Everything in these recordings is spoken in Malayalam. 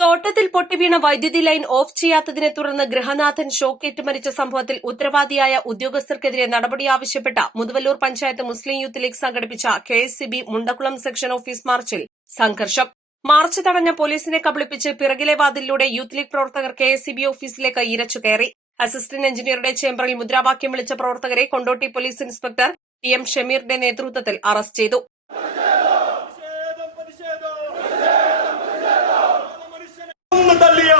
തോട്ടത്തിൽ പൊട്ടിവീണ വൈദ്യുതി ലൈൻ ഓഫ് ചെയ്യാത്തതിനെ തുടർന്ന് ഗൃഹനാഥൻ ഷോക്കേറ്റ് മരിച്ച സംഭവത്തിൽ ഉത്തരവാദിയായ ഉദ്യോഗസ്ഥർക്കെതിരെ നടപടി ആവശ്യപ്പെട്ട Muthuvallur panchayat Muslim Youth League സംഘടിപ്പിച്ച കെ മുണ്ടക്കുളം സെക്ഷൻ ഓഫീസ് മാർച്ചിൽ സംഘർഷം. മാർച്ച് തടഞ്ഞ പോലീസിനെ കബളിപ്പിച്ച് പിറകിലെ വാതിലിലൂടെ യൂത്ത് ലീഗ് പ്രവർത്തകർ കെ ഓഫീസിലേക്ക് ഇരച്ചു കയറി. അസിസ്റ്റന്റ് എഞ്ചിനീയറുടെ ചേംബറിൽ മുദ്രാവാക്യം വിളിച്ച പ്രവർത്തകരെ Kondotty police inspector T M ഷമീറിന്റെ നേതൃത്വത്തിൽ അറസ്റ്റ് ചെയ്തു. लिए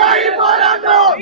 നോക്കും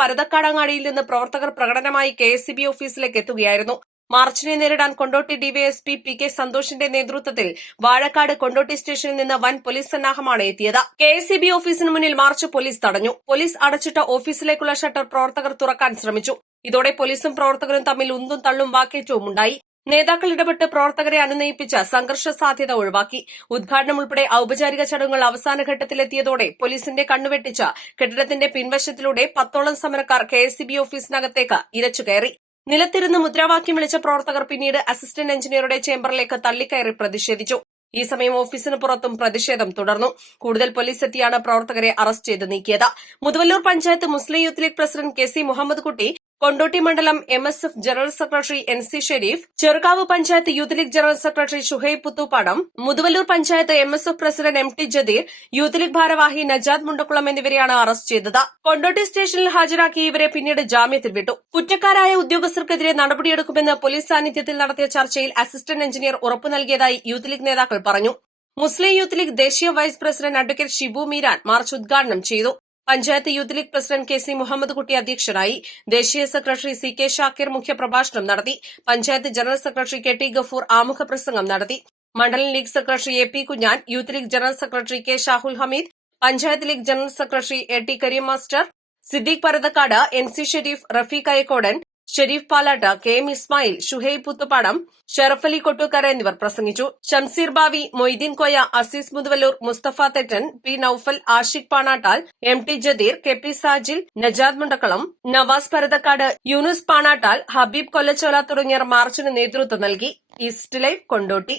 പരതക്കാടങ്ങാടിയിൽ നിന്ന് പ്രവർത്തകർ പ്രകടനമായി കെ എസ് സി ബി ഓഫീസിലേക്ക് എത്തുകയായിരുന്നു. മാർച്ചിനെ നേരിടാൻ കൊണ്ടോട്ടി ഡിവൈഎസ്പി പി കെ സന്തോഷിന്റെ നേതൃത്വത്തിൽ വാഴക്കാട് കൊണ്ടോട്ടി സ്റ്റേഷനിൽ നിന്ന് വൻ പോലീസ് സന്നാഹമാണ് എത്തിയത്. കെ എസ് സി ബി ഓഫീസിന് മുന്നിൽ മാർച്ച് പോലീസ് തടഞ്ഞു. പോലീസ് അടച്ചിട്ട ഓഫീസിലേക്കുള്ള ഷട്ടർ പ്രവർത്തകർ തുറക്കാൻ ശ്രമിച്ചു. ഇതോടെ പോലീസും പ്രവർത്തകരും തമ്മിൽ ഉന്തും തള്ളും വാക്കേറ്റവും ഉണ്ടായി നേതാക്കൾ ഇടപെട്ട് പ്രവർത്തകരെ അനുനയിപ്പിച്ച് സംഘർഷ സാധ്യത ഒഴിവാക്കി. ഉദ്ഘാടനം ഉൾപ്പെടെ ഔപചാരിക ചടങ്ങുകൾ അവസാന ഘട്ടത്തിലെത്തിയതോടെ പോലീസിന്റെ കണ്ണുവെട്ടിച്ച് കെട്ടിടത്തിന്റെ പിൻവശത്തിലൂടെ പത്തോളം സമരക്കാർ കെ എസ് സി ബി ഓഫീസിനകത്തേക്ക് ഇരച്ചു കയറി. നിലത്തിരുന്ന് മുദ്രാവാക്യം വിളിച്ച പ്രവർത്തകർ പിന്നീട് അസിസ്റ്റന്റ് എഞ്ചിനീയറുടെ ചേംബറിലേക്ക് തള്ളിക്കയറി പ്രതിഷേധിച്ചു. ഈ സമയം ഓഫീസിന് പുറത്തും പ്രതിഷേധം തുടർന്നു. കൂടുതൽ പോലീസ് എത്തിയാണ് പ്രവർത്തകരെ അറസ്റ്റ് ചെയ്ത് നീക്കിയത്. Muthuvallur panchayat Muslim Youth League president K C Muhammad Kutty Kondotty മണ്ഡലം M S F general secretary N C Sharif Cherukavu panchayat Youth League general secretary Shuhaib Puthuppadam Muthuvallur panchayat M S F president M T Jadeer Youth League ഭാരവാഹി നജാദ് മുണ്ടക്കുളം എന്നിവരെയാണ് അറസ്റ്റ് ചെയ്തത്. കൊണ്ടോട്ടി സ്റ്റേഷനിൽ ഹാജരാക്കി ഇവരെ പിന്നീട് ജാമ്യത്തിൽ വിട്ടു. കുറ്റക്കാരായ ഉദ്യോഗസ്ഥർക്കെതിരെ നടപടിയെടുക്കുമെന്ന് പോലീസ് സാന്നിധ്യത്തിൽ നടത്തിയ ചർച്ചയിൽ അസിസ്റ്റന്റ് എഞ്ചിനീയർ ഉറപ്പു നൽകിയതായി യൂത്ത് ലീഗ് നേതാക്കൾ പറഞ്ഞു. മുസ്ലിം യൂത്ത് ലീഗ് ദേശീയ vice president advocate Shibu Meeran march ഉദ്ഘാടനം ചെയ്തു. Panchayat Youth League president K C Muhammad Kutty അധ്യക്ഷനായി ദേശീയ സെക്രട്ടറി സി കെ ഷാക്കിർ മുഖ്യപ്രഭാഷണം നടത്തി. Panchayat general secretary K T Gafoor ആമുഖ പ്രസംഗം നടത്തി. മണ്ഡലം League secretary A P Kunhan Youth League general secretary K Shahul Hameed panchayat League general secretary A T Kareem master Siddique Parathakkad N C Sharif Rafeeq Ayakkodan Sharif Palatt K M Ismail Shuhaib Puthupadam Sheraf Ali Kottukkara എന്നിവർ പ്രസംഗിച്ചു. Shamseer Bavi Moideen Koya Azeez Muthuvallur Mustafa Thettan P Naufal Ashiq Panattal M T Jadeer K P Sajil Najad Mundakkalam Navas Parathakkad Yunus Panattal Habeeb Kollachola തുടങ്ങിയവർ മാർച്ചിന് നേതൃത്വം നൽകി. East Life Kondotty.